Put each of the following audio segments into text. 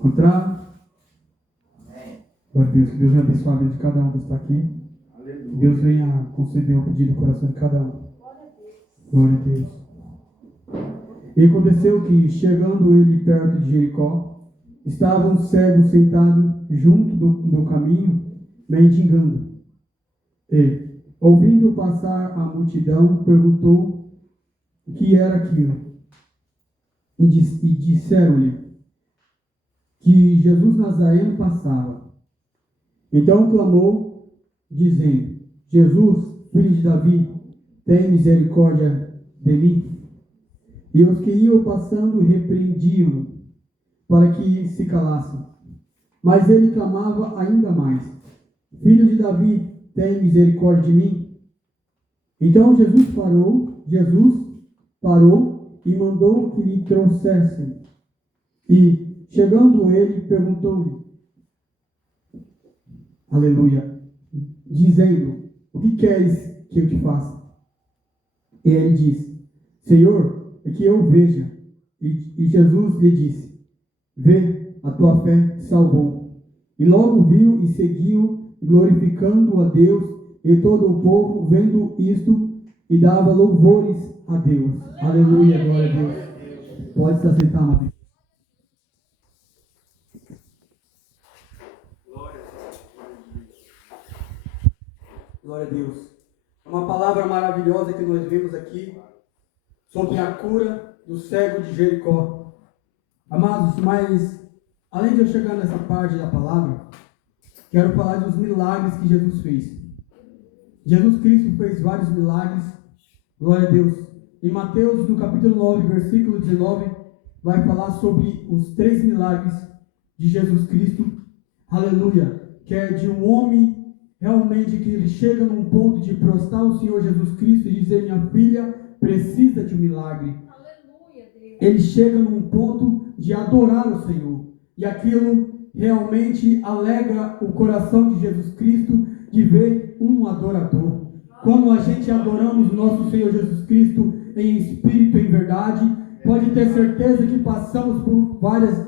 Contrário? Glória a Deus. Que Deus venha abençoar a vida de cada um que está aqui. Que Deus venha conceder o pedido do coração de cada um. Glória a Deus. E aconteceu que, chegando ele perto de Jericó, estava um cego sentado junto do caminho, mendigando. E, ouvindo passar a multidão, perguntou o que era aquilo. E disseram-lhe que Jesus Nazareno passava. Então clamou, dizendo: Jesus, filho de Davi, tem misericórdia de mim. E os que iam passando repreendiam para que se calassem. Mas ele clamava ainda mais: Filho de Davi, tem misericórdia de mim. Então Jesus parou e mandou que lhe trouxessem. E, chegando ele, perguntou-lhe, aleluia, dizendo: o que queres que eu te faça? E ele disse: Senhor, é que eu veja. E Jesus lhe disse: vê, a tua fé te salvou. E logo viu e seguiu, glorificando a Deus, e todo o povo, vendo isto, e dava louvores a Deus. Aleluia, glória a Deus. Pode se assentar, Matheus. Glória a Deus. É uma palavra maravilhosa que nós vemos aqui sobre a cura do cego de Jericó. Amados, mas além de eu chegar nessa parte da palavra, quero falar dos milagres que Jesus fez. Jesus Cristo fez vários milagres. Glória a Deus. Em Mateus, no capítulo 9, versículo 19, vai falar sobre os 3 milagres de Jesus Cristo. Aleluia. Que é de um homem realmente que ele chega num ponto de prostrar o Senhor Jesus Cristo e dizer: minha filha precisa de um milagre. Aleluia, Deus. Ele chega num ponto de adorar o Senhor. E aquilo realmente alegra o coração de Jesus Cristo de ver um adorador. Quando a gente adoramos o nosso Senhor Jesus Cristo em espírito e em verdade, pode ter certeza que passamos por várias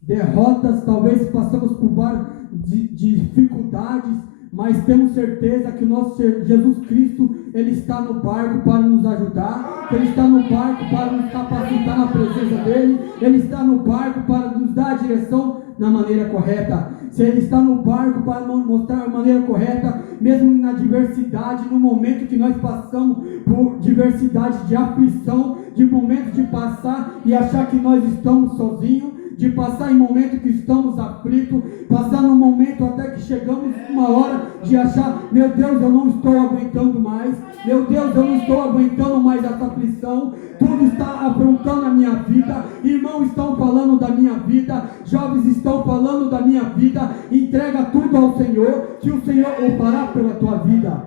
derrotas, talvez passamos por várias dificuldades, mas temos certeza que o nosso Jesus Cristo, Ele está no barco para nos ajudar, Ele está no barco para nos capacitar na presença dEle, Ele está no barco para nos dar a direção na maneira correta. Se Ele está no barco para mostrar a maneira correta, mesmo na diversidade, no momento que nós passamos por diversidade de aflição, de momento de passar e achar que nós estamos sozinhos, de passar em momento que estamos aflitos, passar num momento até que chegamos uma hora de achar: meu Deus, eu não estou aguentando mais, meu Deus, eu não estou aguentando mais essa aflição, tudo está afrontando a minha vida, irmãos estão falando da minha vida, jovens estão falando da minha vida. Entrega tudo ao Senhor, que o Senhor o fará pela tua vida.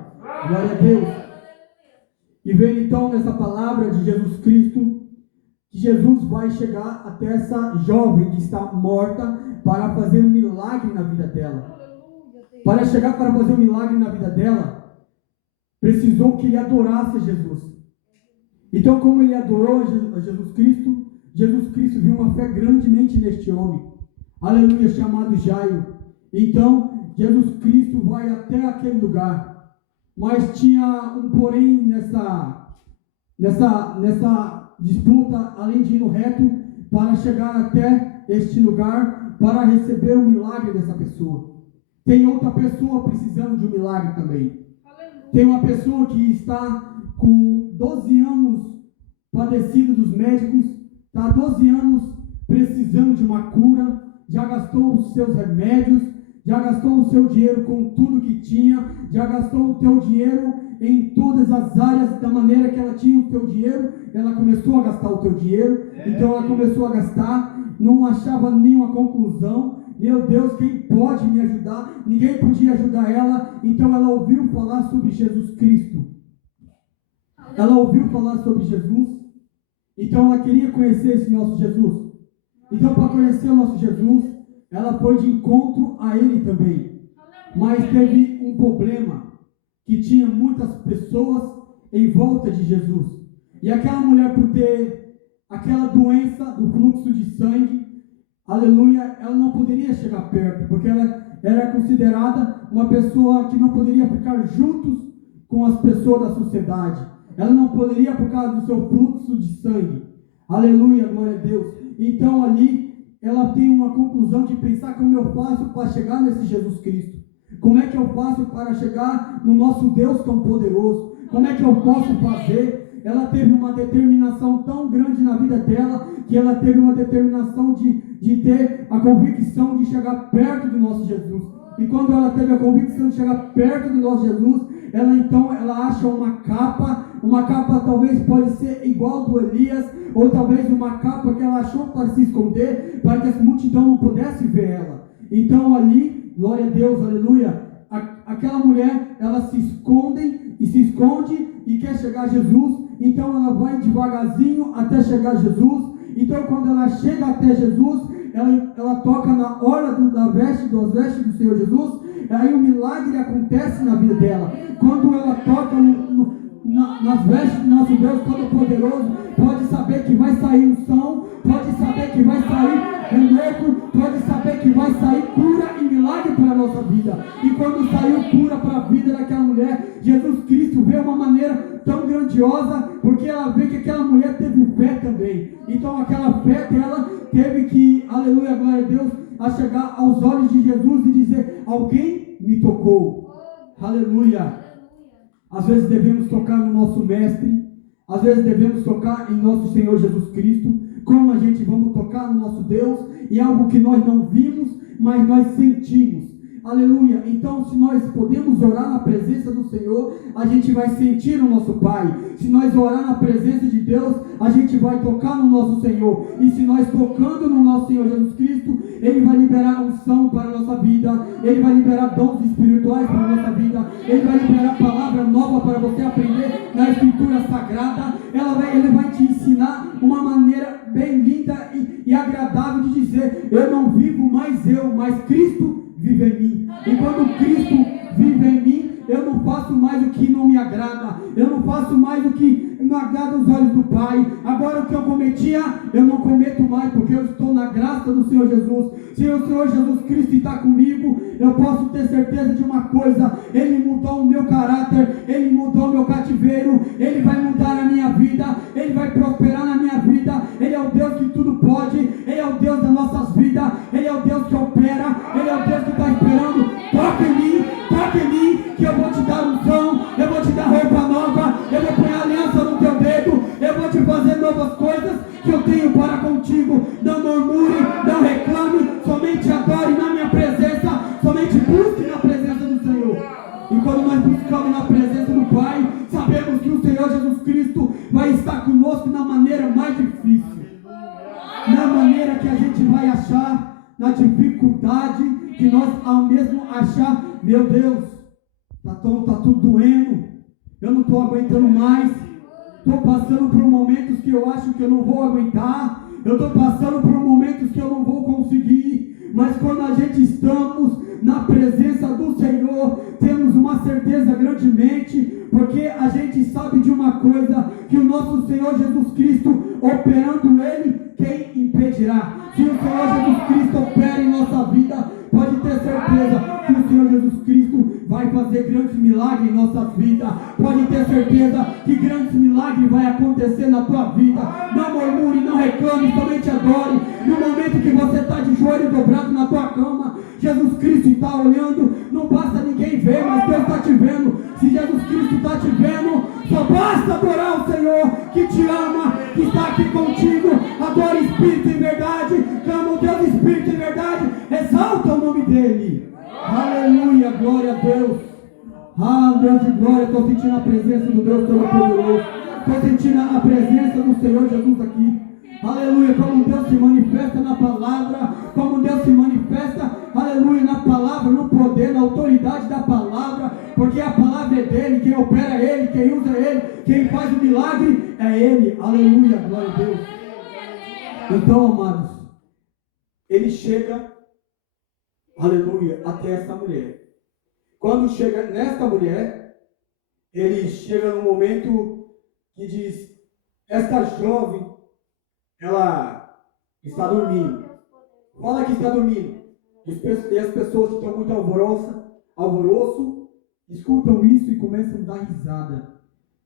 Glória a Deus. E vem então nessa palavra de Jesus Cristo, que Jesus vai chegar até essa jovem que está morta para fazer um milagre na vida dela. Para chegar para fazer um milagre na vida dela, precisou que ele adorasse Jesus. Então, como ele adorou a Jesus Cristo viu uma fé grandemente neste homem. Aleluia, chamado Jairo. Então, Jesus Cristo vai até aquele lugar. Mas tinha um porém nessa disputa, além de ir no reto, para chegar até este lugar, para receber o milagre dessa pessoa. Tem outra pessoa precisando de um milagre também. Tem uma pessoa que está com 12 anos padecido dos médicos, está há 12 anos precisando de uma cura, já gastou os seus remédios, já gastou o seu dinheiro com tudo que tinha, já gastou o teu dinheiro em todas as áreas, da maneira que ela tinha o teu dinheiro, ela começou a gastar o teu dinheiro, então ela começou a gastar, não achava nenhuma conclusão. Meu Deus, quem pode me ajudar? Ninguém podia ajudar ela, então ela ouviu falar sobre Jesus Cristo. Ela ouviu falar sobre Jesus, então ela queria conhecer esse nosso Jesus. Então, para conhecer o nosso Jesus, ela foi de encontro a Ele também. Mas teve um problema, que tinha muitas pessoas em volta de Jesus. E aquela mulher, por ter aquela doença do fluxo de sangue, aleluia, ela não poderia chegar perto, porque ela era considerada uma pessoa que não poderia ficar juntos com as pessoas da sociedade. Ela não poderia por causa do seu fluxo de sangue. Aleluia, glória a Deus. Então ali ela tem uma conclusão de pensar como eu faço para chegar nesse Jesus Cristo. Como é que eu faço para chegar no nosso Deus tão poderoso? Como é que eu posso fazer? Ela teve uma determinação tão grande na vida dela, que ela teve uma determinação de ter a convicção de chegar perto do nosso Jesus. E quando ela teve a convicção de chegar perto do nosso Jesus, ela acha uma capa talvez pode ser igual do Elias, ou talvez uma capa que ela achou para se esconder, para que a multidão não pudesse ver ela. Então ali, glória a Deus, aleluia, aquela mulher, ela se esconde e quer chegar a Jesus. Então ela vai devagarzinho até chegar a Jesus. Então quando ela chega até Jesus, ela toca na hora das vestes do Senhor Jesus. Aí um milagre acontece na vida dela. Quando ela toca nas vestes do nosso Deus Todo-Poderoso, pode saber que vai sair unção, pode saber que vai sair renovo, pode saber que vai sair cura e milagre para a nossa vida. E quando saiu cura para a vida daquela mulher, Jesus Cristo vê uma maneira tão grandiosa, porque ela vê que aquela mulher teve fé também. Então aquela fé dela teve que, aleluia, glória a Deus, a chegar aos olhos de Jesus e dizer: alguém me tocou. Aleluia. Às vezes devemos tocar no nosso Mestre, às vezes devemos tocar em nosso Senhor Jesus Cristo. Como a gente vamos tocar no nosso Deus em algo que nós não vimos, mas nós sentimos. Aleluia. Então, se nós podemos orar na presença do Senhor, a gente vai sentir o nosso Pai. Se nós orar na presença de Deus, a gente vai tocar no nosso Senhor. E se nós tocando no nosso Senhor Jesus Cristo, Ele vai liberar unção para a nossa vida, Ele vai liberar dons espirituais para a nossa vida, Ele vai liberar palavra nova para você aprender na Escritura Sagrada. Ele vai te ensinar uma maneira bem linda e agradável de dizer: eu não vivo mais eu, mas Cristo vive em mim. E quando Cristo vive em mim, eu não faço mais o que não me agrada, eu não faço mais o que não agrada aos olhos do Pai. Agora o que eu cometia, eu não cometo mais, porque eu estou na graça do Senhor Jesus. Se o Senhor Jesus Cristo está comigo, eu posso ter certeza de uma coisa: Ele mudou o meu caráter, Ele mudou o meu cativeiro, Ele vai mudar a minha vida, Ele vai prosperar na minha vida. Ele é o Deus que tudo pode, Ele é o Deus das nossas vidas, Ele é o Deus que opera, Ele é o Deus que está esperando. Toca em mim, que eu vou te dar unção, eu vou te dar roupa nova, eu vou pôr aliança no teu dedo, eu vou te fazer novas coisas que eu tenho para contigo. Não murmure, não reclame, somente adore na minha presença, somente busque na presença do Senhor. E quando nós buscamos na presença do Pai, sabemos que o Senhor Jesus Cristo vai estar conosco na maneira mais difícil, na maneira que a gente vai achar, na dificuldade que nós ao mesmo achar: meu Deus, tá tudo doendo, eu não estou aguentando mais, estou passando por momentos que eu acho que eu não vou aguentar, eu estou passando por momentos que eu não vou conseguir. Mas quando a gente estamos na presença do Senhor, temos uma certeza grandemente, porque a gente sabe de uma coisa: que o nosso Senhor Jesus Cristo, operando Ele, quem impedirá? Se o Senhor Jesus Cristo opera em nossa vida, pode ter certeza que o Senhor Jesus Cristo vai fazer grandes milagres em nossa vida. Pode ter certeza que grandes milagres vai acontecer na tua vida. Não murmure, não reclame, somente adore. No momento que você está de joelho dobrado na tua cama, Jesus Cristo está olhando. Não basta ninguém ver, mas Deus está te vendo. Se Jesus Cristo está te vendo, só basta adorar o Senhor que te ama, que está aqui contigo. Adore Espírito em verdade, clama o Deus Espírito em verdade, exalta o nome dEle. Aleluia, glória a Deus. Ah, Deus de glória, estou sentindo a presença do Deus Todo-Poderoso. Estou sentindo a presença do Senhor Jesus aqui. Aleluia, como Deus se manifesta na palavra, como Deus se manifesta, aleluia, na palavra, no poder, na autoridade da palavra, porque a palavra é dele, quem opera é ele, quem usa é ele, quem faz o milagre é ele. Aleluia, glória a Deus. Então, amados, ele chega, aleluia, até essa mulher. Quando chega nesta mulher, ele chega no momento que diz: esta jovem, ela está dormindo. Fala que está dormindo. E as pessoas que estão muito alvoroço, escutam isso e começam a dar risada.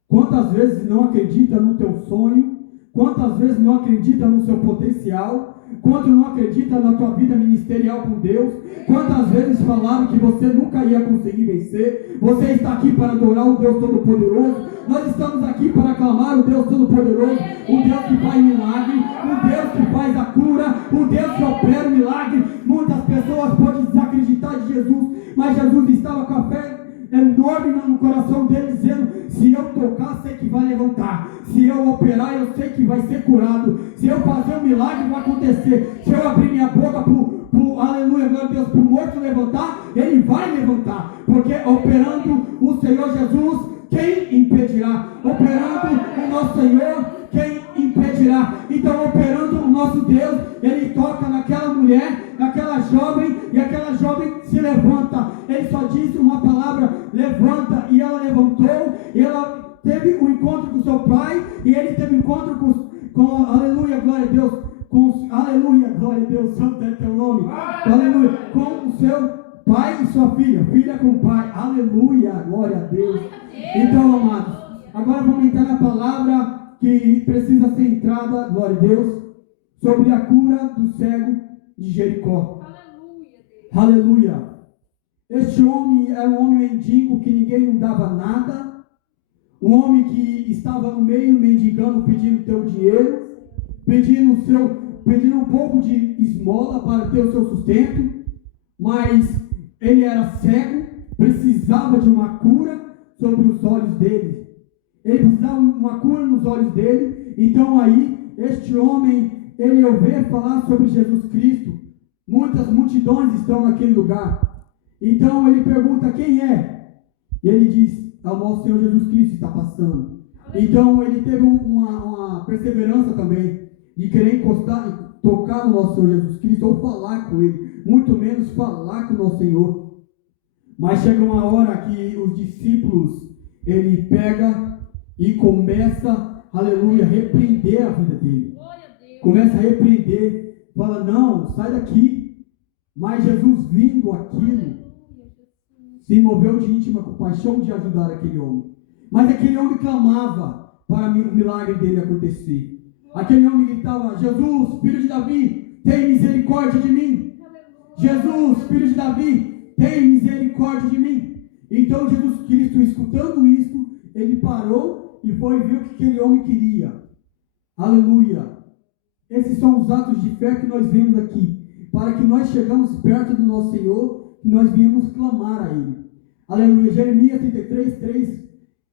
Quantas vezes não acredita no teu sonho? Quantas vezes não acredita no seu potencial? Quanto não acredita na tua vida ministerial com Deus? Quantas vezes falaram que você nunca ia conseguir vencer? Você está aqui para adorar o Deus Todo-Poderoso. Nós estamos aqui para aclamar o Deus Todo-Poderoso, o Deus que faz milagre, o Deus que faz a cura, o Deus que opera o milagre. Muitas pessoas podem desacreditar de Jesus, mas Jesus estava com a fé enorme no coração dele, dizendo: se eu tocar, sei que vai levantar. Se eu operar, eu sei que vai ser curado. Se eu fazer um milagre, vai acontecer. Se eu abrir minha boca aleluia, glória a Deus, para o morto levantar, ele vai levantar. Porque operando o Senhor Jesus, quem impedirá? Operando o nosso Senhor, quem impedirá? Então, operando o nosso Deus, ele toca naquela mulher, naquela jovem, e aquela jovem se levanta. Ele só disse uma palavra: levanta, e ela levantou, e ela teve um encontro com seu pai, e ele teve um encontro com aleluia, glória a Deus, aleluia, glória a Deus, santo é teu nome, aleluia, com o seu pai e sua filha com o pai, aleluia, glória a Deus. Então, amados, agora vamos entrar na palavra que precisa ser entrada, glória a Deus, sobre a cura do cego de Jericó. Aleluia. Este homem era um homem mendigo que ninguém não dava nada, um homem que estava no meio mendigando, pedindo teu dinheiro, pedindo um pouco de esmola para ter o seu sustento, mas ele era cego, precisava de uma cura sobre os olhos dele. Ele precisava de uma cura nos olhos dele. Então aí, este homem, ele ouviu falar sobre Jesus Cristo. Muitas multidões estão naquele lugar. Então ele pergunta: quem é? E ele diz: o nosso Senhor Jesus Cristo está passando. Então ele teve uma perseverança também de querer encostar, tocar no nosso Senhor Jesus Cristo, ou falar com ele, muito menos falar com o nosso Senhor. Mas chega uma hora que os discípulos, ele pega e começa, aleluia, a repreender a vida dele. Começa a repreender, fala: não, sai daqui. Mas Jesus, vindo aquilo, se moveu de íntima compaixão de ajudar aquele homem. Mas aquele homem clamava para o milagre dele acontecer. Aquele homem gritava: Jesus, filho de Davi, tem misericórdia de mim. Jesus, filho de Davi, tem misericórdia de mim. Então Jesus Cristo, escutando isso, ele parou e foi ver o que aquele homem queria. Aleluia. Esses são os atos de fé que nós vemos aqui, para que nós chegamos perto do nosso Senhor, que nós viemos clamar a Ele. Aleluia. Jeremias 33:3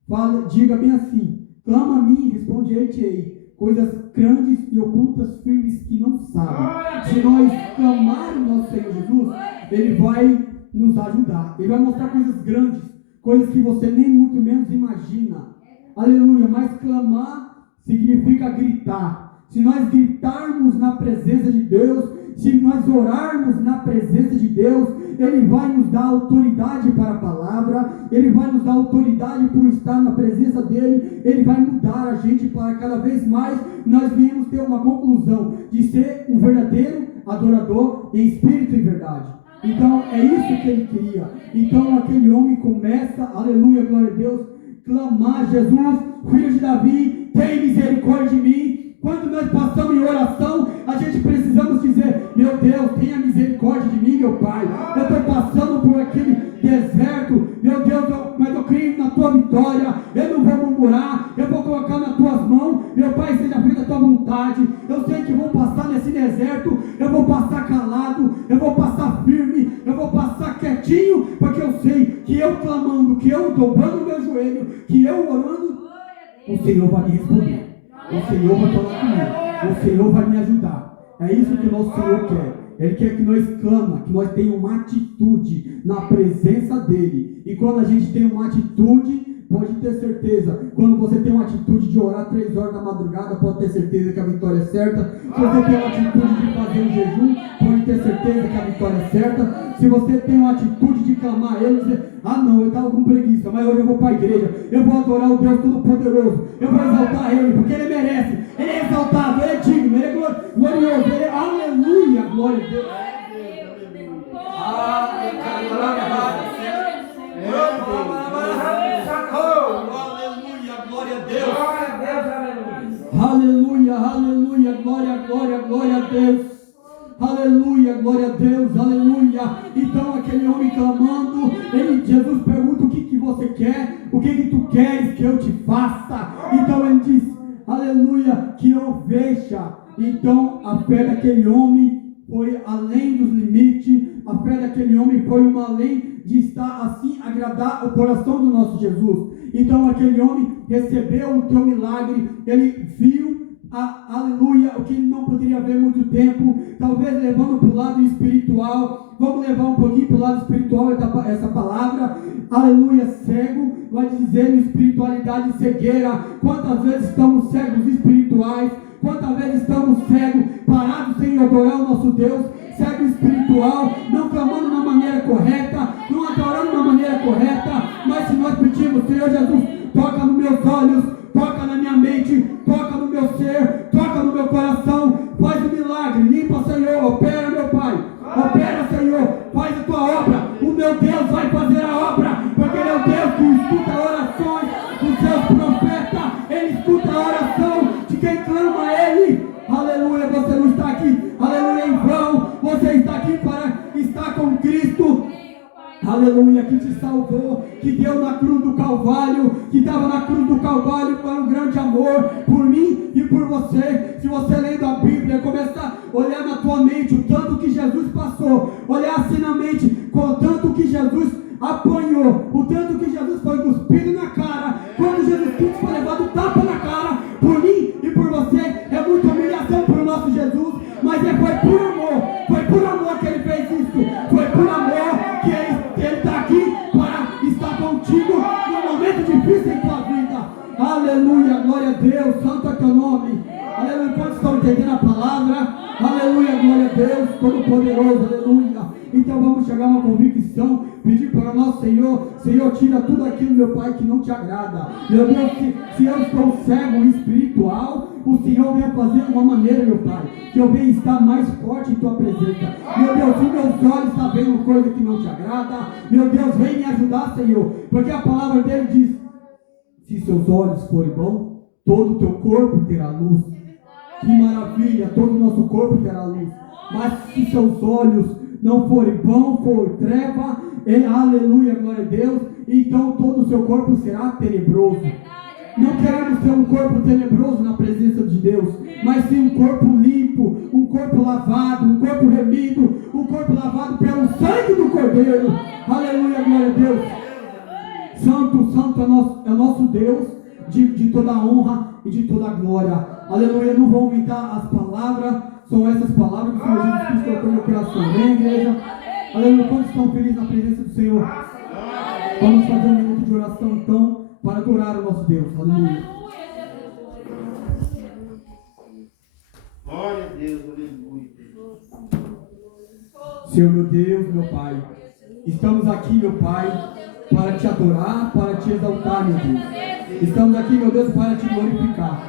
fala, diga bem assim: clama a mim, responderei-te-ei coisas grandes e ocultas, firmes que não sabem. Se nós clamarmos ao nosso Senhor Jesus, Ele vai nos ajudar. Ele vai mostrar coisas grandes, coisas que você nem muito menos imagina. Aleluia. Mas clamar significa gritar. Se nós gritarmos na presença de Deus, se nós orarmos na presença de Deus, Ele vai nos dar autoridade para a palavra, Ele vai nos dar autoridade por estar na presença dEle, Ele vai mudar a gente para cada vez mais nós viemos ter uma conclusão de ser um verdadeiro adorador em espírito e verdade. Então é isso que ele queria. Então aquele homem começa, aleluia, glória a Deus, clamar: Jesus, filho de Davi, tem misericórdia de mim. Quando nós passamos em oração, a gente precisamos dizer: meu Deus, tenha misericórdia de mim, meu Pai. Eu estou passando por aquele deserto, meu Deus, mas eu creio na tua vitória. Eu não vou murmurar, eu vou colocar nas tuas mãos, meu Pai, seja feita a tua vontade. Eu sei que vou passar nesse deserto, eu vou passar calado, eu vou passar firme, eu vou passar quietinho, porque eu sei que eu clamando, que eu dobrando o meu joelho, que eu orando, o Senhor vai me responder. O Senhor vai falar comigo. O Senhor vai me ajudar. É isso que o nosso Senhor quer. Ele quer que nós clamamos, que nós tenhamos uma atitude na presença dEle. E quando a gente tem uma atitude, pode ter certeza. Quando você tem uma atitude de orar 3 horas da madrugada, pode ter certeza que a vitória é certa. Se você tem uma atitude de fazer um jejum, pode ter certeza que a vitória é certa, se você tem uma atitude de clamar a Ele, dizer, ah não, eu estava com preguiça, mas hoje eu vou para a igreja, eu vou adorar o Deus Todo-Poderoso, eu vou exaltar Ele, porque Ele merece, Ele é exaltado, Ele é digno, Ele é glorioso, Ele é aleluia, glória a Deus. Aleluia, aleluia, glória, glória, glória a Deus. Aleluia, glória a Deus, aleluia. Então aquele homem clamando, Jesus pergunta o que você quer, o que tu queres que eu te faça. Então ele diz, aleluia, que eu veja. Então a fé daquele homem foi além dos limites, a fé daquele homem foi uma além de estar assim, agradar o coração do nosso Jesus. Então aquele homem recebeu o teu milagre, ele viu, aleluia, o que ele não poderia ver muito tempo, talvez levando para o lado espiritual. Vamos levar um pouquinho para o lado espiritual essa palavra, aleluia, cego, vai dizer espiritualidade cegueira. Quantas vezes estamos cegos espirituais, quantas vezes estamos cegos, parados sem adorar o nosso Deus, cego espiritual, não clamando na maneira correta, não adorando na maneira correta. Mas se nós pedimos, Senhor Jesus, toca nos meus olhos, toca na minha mente, toca no meu ser, toca no meu coração, faz um milagre, limpa, Senhor, opera, meu Pai, opera, Senhor, faz a tua obra. O meu Deus vai fazer a obra, porque Ele é o Deus que escuta orações dos seus profetas, Ele escuta a oração de quem clama a Ele. Aleluia, você não está aqui, aleluia, em vão, você está aqui para estar com Cristo. Aleluia, que te salvou, que deu na cruz do Calvário, que estava na cruz do Calvário para um grande amor por mim e por você. Se você lendo a Bíblia, começar a olhar na tua mente o tanto que Jesus passou, olhar assim na mente com o tanto que Jesus apanhou, o tanto que Jesus foi cuspido na cara, quando Jesus Cristo foi levado tapa na cara por mim e por você. É muita humilhação para o nosso Jesus, mas foi por amor que Ele fez isso, foi por amor que Ele está aqui para estar contigo no momento difícil em tua vida. Aleluia, glória a Deus, santo é teu nome. Aleluia, quantos estão entendendo a palavra? Aleluia, glória a Deus, todo-poderoso, aleluia. Então vamos chegar a uma convicção, pedir para o nosso Senhor, Senhor, tira tudo aquilo, meu Pai, que não te agrada. Meu Deus, se eu estou cego espiritual, o Senhor venha fazer de uma maneira, meu Pai, que eu venha estar mais forte em tua presença. Meu Deus, se meus olhos estão vendo coisa que não te agrada, meu Deus, vem me ajudar, Senhor, porque a palavra dele diz, se seus olhos forem bons, todo o teu corpo terá luz. Que maravilha, todo o nosso corpo terá luz. Mas se seus olhos não forem bons, for treva, aleluia, glória a Deus, então todo o seu corpo será tenebroso. Não queremos ter um corpo tenebroso na presença de Deus, mas sim um corpo limpo, um corpo lavado, um corpo remido, um corpo lavado pelo sangue do Cordeiro. Aleluia, glória a Deus. Santo, santo é nosso Deus, de toda a honra e de toda a glória. Aleluia, não vou aumentar as palavras, são essas palavras que o Senhor Jesus Cristo colocou no meu coração. Amém, igreja? Aleluia, quantos estão felizes na presença do Senhor? Vamos fazer um minuto de oração então, para adorar o nosso Deus. Aleluia. Glória a Deus, aleluia. Senhor, meu Deus, meu Pai, estamos aqui, meu Pai, para te adorar, para te exaltar, meu Deus. Estamos aqui, meu Deus, para te glorificar.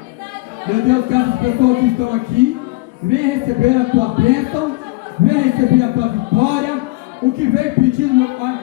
Meu Deus, que essas pessoas que estão aqui venham receber a tua bênção, venham receber a tua vitória. O que veio pedindo, meu Pai,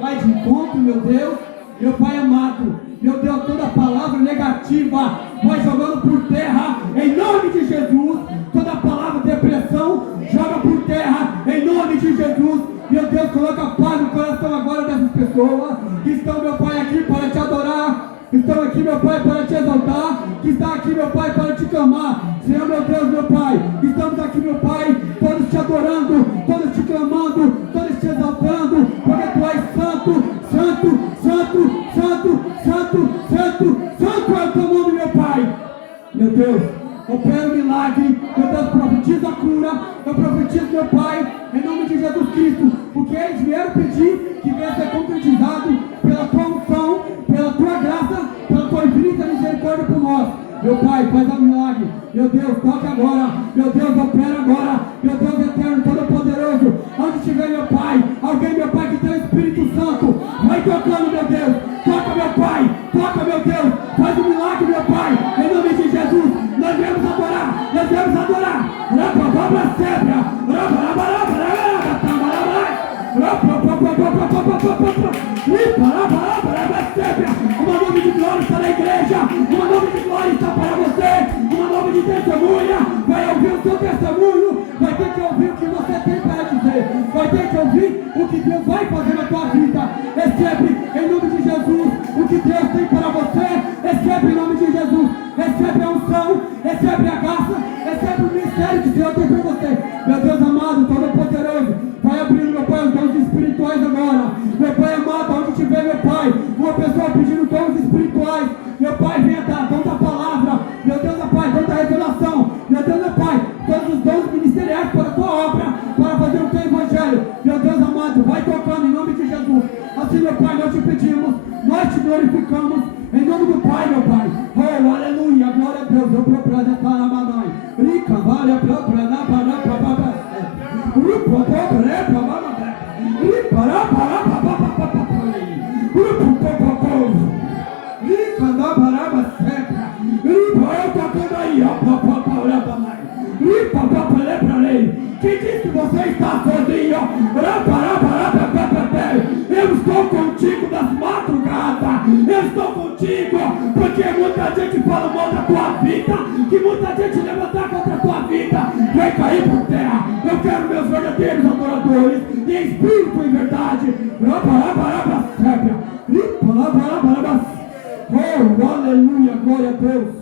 vai de encontro, meu Deus. Meu Pai amado, meu Deus, toda palavra negativa vai jogando por terra, em nome de Jesus. Toda palavra de depressão, joga por terra, em nome de Jesus. Meu Deus, coloca paz no coração agora dessas pessoas que estão, meu Pai, aqui para te adorar, estão aqui, meu Pai, para te exaltar, que está aqui, meu Pai, para te clamar. Senhor, meu Deus, meu Pai, estamos aqui, meu Pai, todos te adorando, todos te clamando, todos te exaltando, porque tu és santo, santo, santo, santo, santo, santo, santo é o teu nome, meu Pai. Meu Deus, opera o milagre, meu Deus, profetiza a cura, eu profetizo, meu Pai, em nome de Jesus Cristo, porque eles vieram pedir que venha ser concretizado pela tua unção, pela tua graça, pela tua infinita misericórdia por nós. Meu Pai, faz um milagre, meu Deus, toca agora, meu Deus, opera agora, meu Deus eterno, todo poderoso, onde estiver, o que Deus vai fazer na tua vida. Recebe em nome de Jesus o que Deus tem para você. Recebe em nome de Jesus. Recebe a unção, recebe a graça, recebe o ministério que o Senhor tem para você. Meu Deus amado, todo-poderoso, vai abrindo, meu Pai, os dons espirituais agora. Meu Pai amado, onde tiver, meu Pai, uma pessoa pedindo dons espirituais, meu Pai, venha dar dom da palavra. Meu Deus, meu Pai, dom da revelação. Meu Deus, meu Pai, todos os dons ministeriais para a tua obra, para fazer o teu evangelho. Meu Deus amado, vai tocando em nome de Jesus. Assim, meu Pai, nós te pedimos, nós te glorificamos, em nome do Pai, meu Pai. Oh, aleluia, glória a Deus. Eu procuro essa alamanai. Rica, vale a própria, na para, grupo, que diz que você está sozinho. Eu estou contigo nas madrugadas. Eu estou contigo, porque muita gente fala mal da tua vida, que muita gente levantar contra a tua vida vai cair por terra. Eu quero meus verdadeiros adoradores em espírito e verdade. Oh, aleluia, glória a Deus.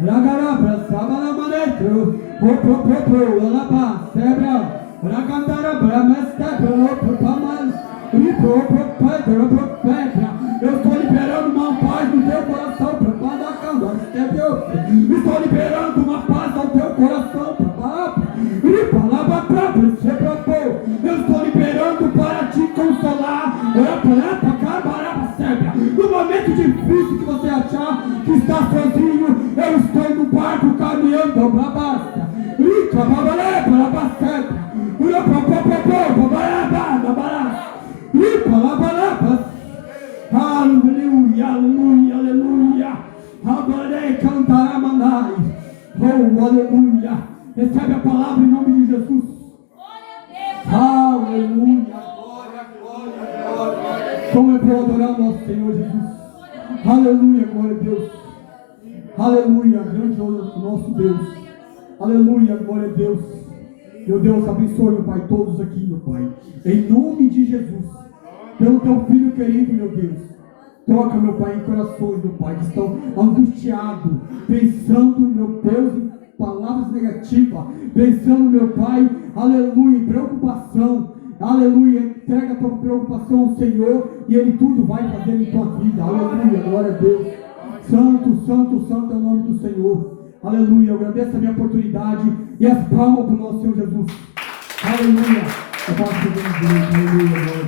Ragarabra, Sabalamanetro, Popopopo, Alaba, Sebra, Ragandara, Bramestebro, Pamas, eu estou liberando uma paz no teu coração para Padacanda, estou liberando uma paz ao teu coração eu estou liberando para te consolar. No momento difícil que você achar que está sozinho, eu estou no barco caminhando para basta. Aleluia, aleluia, aleluia. Agora cantará mandai. Oh, aleluia. Recebe a palavra em nome de Jesus. Aleluia. Como eu vou adorar o nosso Senhor Jesus. Aleluia, glória a Deus. Aleluia, grandioso nosso Deus. Aleluia, glória a Deus. Meu Deus, abençoe, meu Pai, todos aqui, meu Pai. Em nome de Jesus. Pelo teu filho querido, meu Deus. Toca, meu Pai, em corações, meu Pai, que estão angustiados, pensando, meu Deus, em palavras negativas, pensando, meu Pai, aleluia, em preocupação, aleluia, entrega a tua preocupação ao Senhor e Ele tudo vai fazer em tua vida, aleluia, glória a Deus. Santo, santo, santo é o nome do Senhor, aleluia. Eu agradeço a minha oportunidade e as palmas para o nosso Senhor Jesus, aleluia. Eu posso pedir, aleluia.